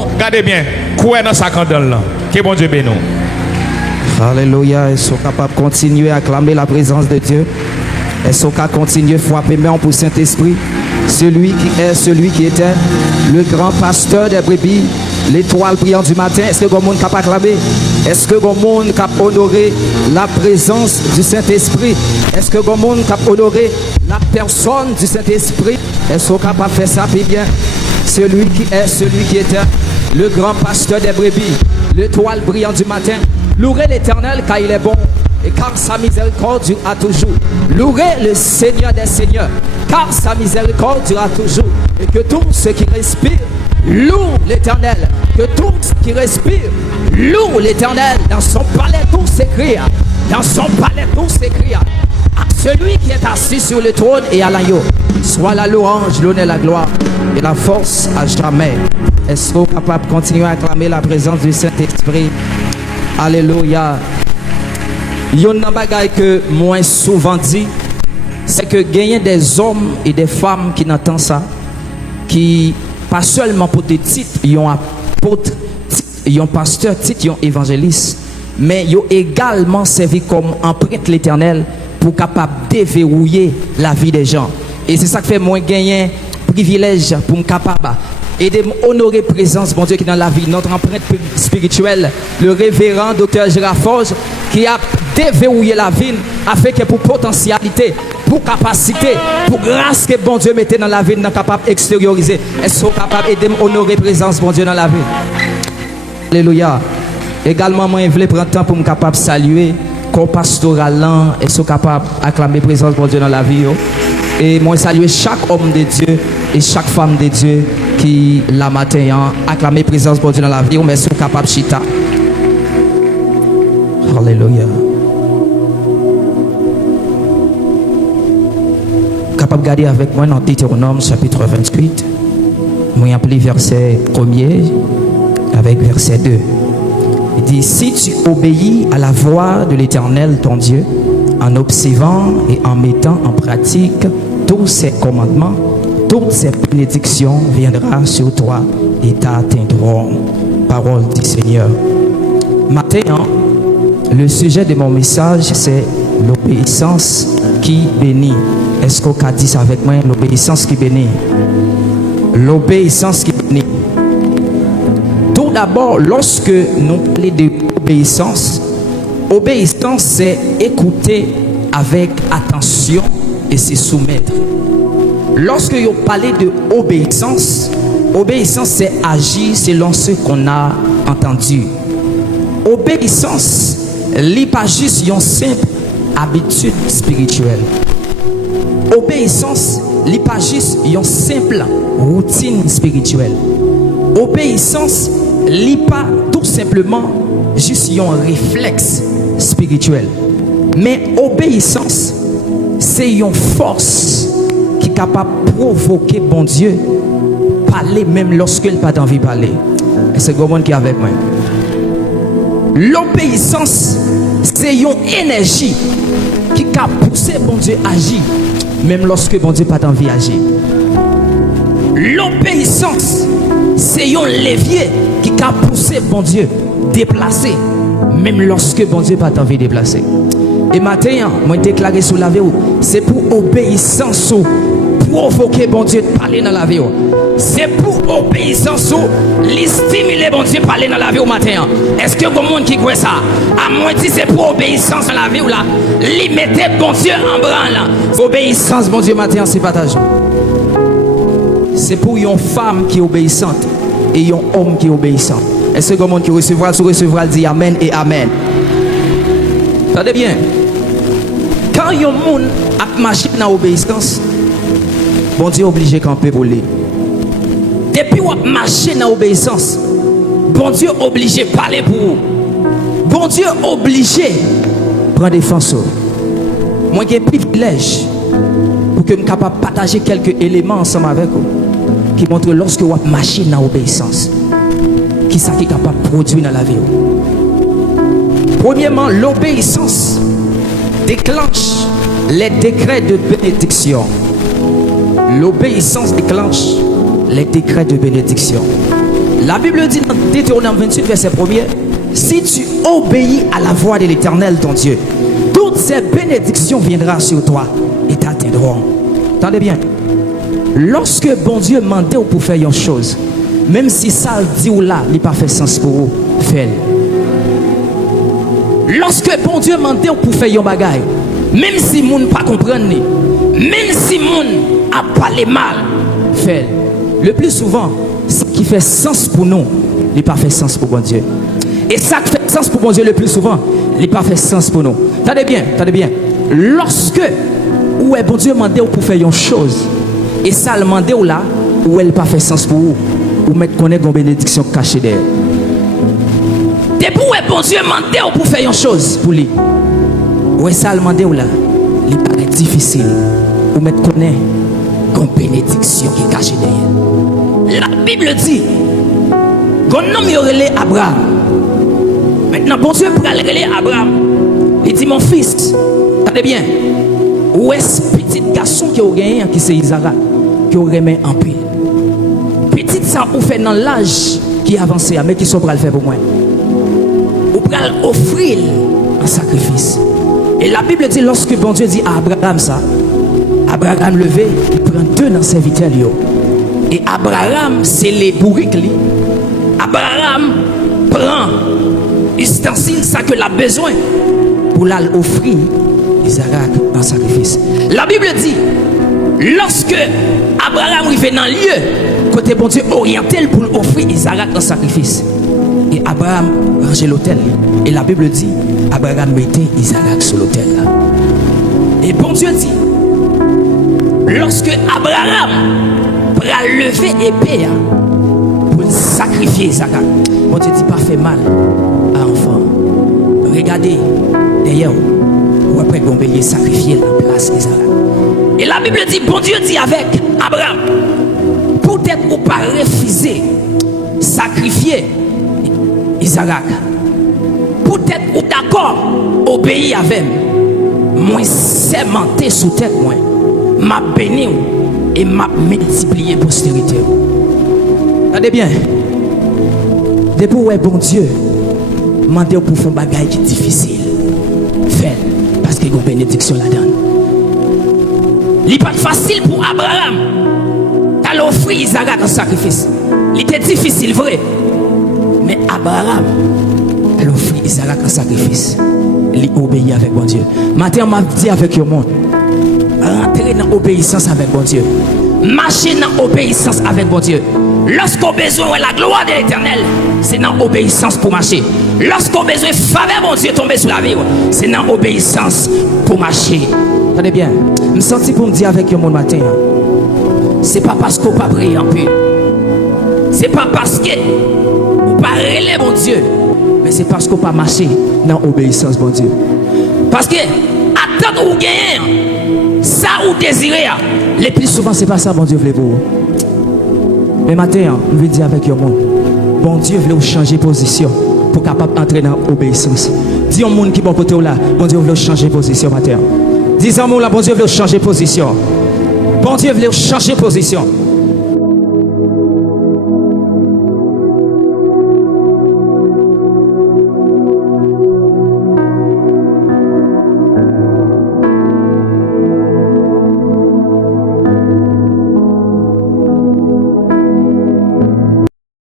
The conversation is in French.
regardez bien, quoi dans sa candole là. Que bon Dieu bénisse. Alléluia. Ils sont capables de continuer à acclamer la présence de Dieu. Ils sont capables de continuer à frapper main pour Saint-Esprit. Celui qui est, celui qui était, le grand pasteur des brebis, l'étoile brillante du matin. Est-ce que le monde est capable d'acclamer? Est-ce que le monde est capable d'honorer la présence du Saint-Esprit? Est-ce que le monde est capable d'honorer la personne du Saint-Esprit? Est-ce qu'on est capable de faire ça? Puis bien, celui qui est, celui qui était, le grand pasteur des brebis, l'étoile brillante du matin. Louez l'Éternel car il est bon et car sa miséricorde durera toujours. Louez le Seigneur des Seigneurs car sa miséricorde durera toujours. Et que tout ce qui respire loue l'Éternel. Que tout ce qui respire loue l'Éternel. Dans son palais tout s'écria. Dans son palais tout s'écria. À celui qui est assis sur le trône et à l'agneau soit la louange, l'honneur, la gloire et la force à jamais. Est-ce qu'on est capable de continuer à acclamer la présence du Saint-Esprit? Alléluia. Il y a un bagage que moi souvent dit, c'est que gagner des hommes et des femmes qui n'entendent ça, qui pas seulement pour des titres, ils ont apôtre, ils ont pasteur, titre, ils ont évangéliste, mais ils ont également servi comme empreinte l'Éternel pour capable déverrouiller la vie des gens. Et c'est ça que fait moi gagner privilège pour me capable et d'honorer présence, bon Dieu, qui est dans la vie, notre empreinte spirituelle, le révérend docteur Gérard Forge, qui a déverrouillé la vie, afin que pour potentialité, pour capacité, pour grâce que bon Dieu mettait dans la vie, nous capable d'extérioriser. Est-ce qu'on est capable d'honorer présence, bon Dieu, dans la vie? Alléluia. Également, moi, je voulais prendre le temps pour me capable de saluer, corps pastoral, et sont capable d'acclamer présence, bon Dieu, dans la vie. Et moi, saluer chaque homme de Dieu et chaque femme de Dieu qui, la matin, acclamé présence pour Dieu dans la vie, mais sont capables de chita. Alléluia. Capable de garder avec moi dans Deutéronome chapitre 28. Moi, appelé verset 1er avec verset 2. Il dit, si tu obéis à la voix de l'Éternel, ton Dieu, en observant et en mettant en pratique tous ses commandements, toutes ces bénédictions viendront sur toi et t'atteindront. Parole du Seigneur. Maintenant, le sujet de mon message, c'est l'obéissance qui bénit. Est-ce qu'on a dit ça avec moi? L'obéissance qui bénit. L'obéissance qui bénit. Tout d'abord, lorsque nous parlons d'obéissance, obéissance, c'est écouter avec attention et se soumettre. Lorsque vous parlez de obéissance, obéissance c'est agir selon ce qu'on a entendu. Obéissance, n'est pas juste une simple habitude spirituelle. Obéissance, n'est pas juste une simple routine spirituelle. Obéissance, n'est pas tout simplement juste un réflexe spirituel. Mais obéissance, c'est une force qui est capable de provoquer bon Dieu parler même lorsqu'il n'a pas envie de parler. Et c'est le monde qui est avec moi. L'obéissance, c'est une énergie qui a poussé bon Dieu à agir même lorsque bon Dieu n'a pas envie d'agir. L'obéissance, c'est un levier qui a poussé bon Dieu déplacer même lorsque bon Dieu n'a pas envie de déplacer. Et maintenant, moi déclaré sur la vie, c'est pour obéissance, provoquer bon Dieu de parler dans la vie. C'est pour obéissance, stimuler bon Dieu de parler dans la vie au matin. Est-ce que vous monde qui croit ça? À moi dit c'est pour obéissance dans la vie ou là, limiter bon Dieu en branle. Obéissance bon Dieu matin, c'est partage. C'est pour une femme qui est obéissante et un homme qui est obéissant. Est-ce que vous monde qui recevra dit amen et amen. Attendez bien. Quand un monde a marché dans l'obéissance, bon Dieu est obligé de camper pour lui. Depuis qu'on a marché dans l'obéissance, bon Dieu est obligé de parler pour vous. Bon Dieu est obligé de prendre défense. Moi, j'ai un privilège pour que je sois capable de partager quelques éléments ensemble avec vous qui montrent lorsque vous avez marché dans l'obéissance, qui est capable de produire dans la vie. Premièrement, l'obéissance déclenche les décrets de bénédiction. L'obéissance déclenche les décrets de bénédiction. La Bible dit dans Deutéronome 28, verset 1er, si tu obéis à la voix de l'Éternel ton Dieu, toutes ces bénédictions viendront sur toi et t'atteindront. Attendez bien. Lorsque bon Dieu mandait pour faire une chose, même si ça dit ou là, il n'a pas fait sens pour vous, faites. Lorsque bon Dieu mandait pour faire une bagaille, même si moun pas comprendre, même si moun a parlé mal, faites. Le plus souvent, ce qui fait sens pour nous, il n'a pas fait sens pour bon Dieu. Et ça qui fait sens pour bon Dieu le plus souvent, il n'a pas fait sens pour nous. Attendez bien, attendez bien. Lorsque ou est bon Dieu mandé pour faire une chose, et ça le mandé ou là, ou elle pas fait sens pour vous, ou mettre connaître une bénédiction cachée derrière. Depuis où est bon Dieu mandé pour faire une chose pour lui, ou est ça le mandé ou là, il paraît difficile, ou mettre connaître une bénédiction qui est cachée derrière. La Bible dit, qu'on nomme relé Abraham. Maintenant, bon Dieu pour aller Abraham, il dit mon fils, attendez bien, où est-ce petit garçon qui a gagné, qui c'est Isaac, qui a remis en pile. Petit ça, ou fait dans l'âge qui est avancé, mais qui sont pour le faire pour moi. Ou pour offrir un sacrifice. Et la Bible dit, lorsque bon Dieu dit à Abraham ça, Abraham levé, il prend 2 dans serviteurs. Et Abraham, c'est les bourriques. Abraham prend ustensile ça que l'a besoin pour l'offrir Isaac en sacrifice. La Bible dit, lorsque Abraham arrive dans le lieu, côté bon Dieu orienté pour offrir Isaac en sacrifice. Et Abraham rangeait l'autel. Et la Bible dit, Abraham mettait Isaac sur l'autel. Et bon Dieu dit, lorsque Abraham va lever épée pour sacrifier Isaac, bon Dieu dit pas fait mal à l'enfant. Regardez d'ailleurs, ou après qu'on bélier sacrifier la place d'Isaac. Et la Bible dit, bon Dieu dit avec Abraham, peut-être ou pas refuser sacrifier Isaac, peut-être ou d'accord obéir avec moi, sémenté sous tête moi, m'a béni et m'a multiplié postérité. Regardez bien, depuis où est bon Dieu, mandez pour faire un bagage qui est difficile, faites parce qu'il y a une bénédiction là-dedans. Il n'est pas facile pour Abraham d'aller offrir Isaac en sacrifice. Il était difficile, vrai. Mais Abraham, elle offre Isaac en sacrifice. Il obéit avec bon Dieu. Maintenant, m'a dit avec le monde, rentrer dans l'obéissance avec bon Dieu. Marcher dans l'obéissance avec bon Dieu. Lorsqu'on a besoin de la gloire de l'Éternel, c'est dans l'obéissance pour marcher. Lorsqu'on a besoin de faveur, bon Dieu, tomber sur la vie, c'est dans l'obéissance pour marcher. Attendez bien, je me sens pour me dire avec le monde matin, c'est pas parce qu'on n'a pas prié en peu. C'est pas parce que on pas relève mon Dieu, mais c'est parce qu'on pas marché dans l'obéissance bon Dieu. Parce que attendre ou gagner ça ou désirer, le plus souvent c'est pas ça bon Dieu voulait pour vous. Mais matin, je veux dire avec le monde, bon Dieu voulait changer position pour capable d'entrer dans l'obéissance. Dis au monde qui est bon côté là, bon Dieu voulait changer position matin. Dis au monde là, bon Dieu voulait changer position. Bon Dieu voulait changer position.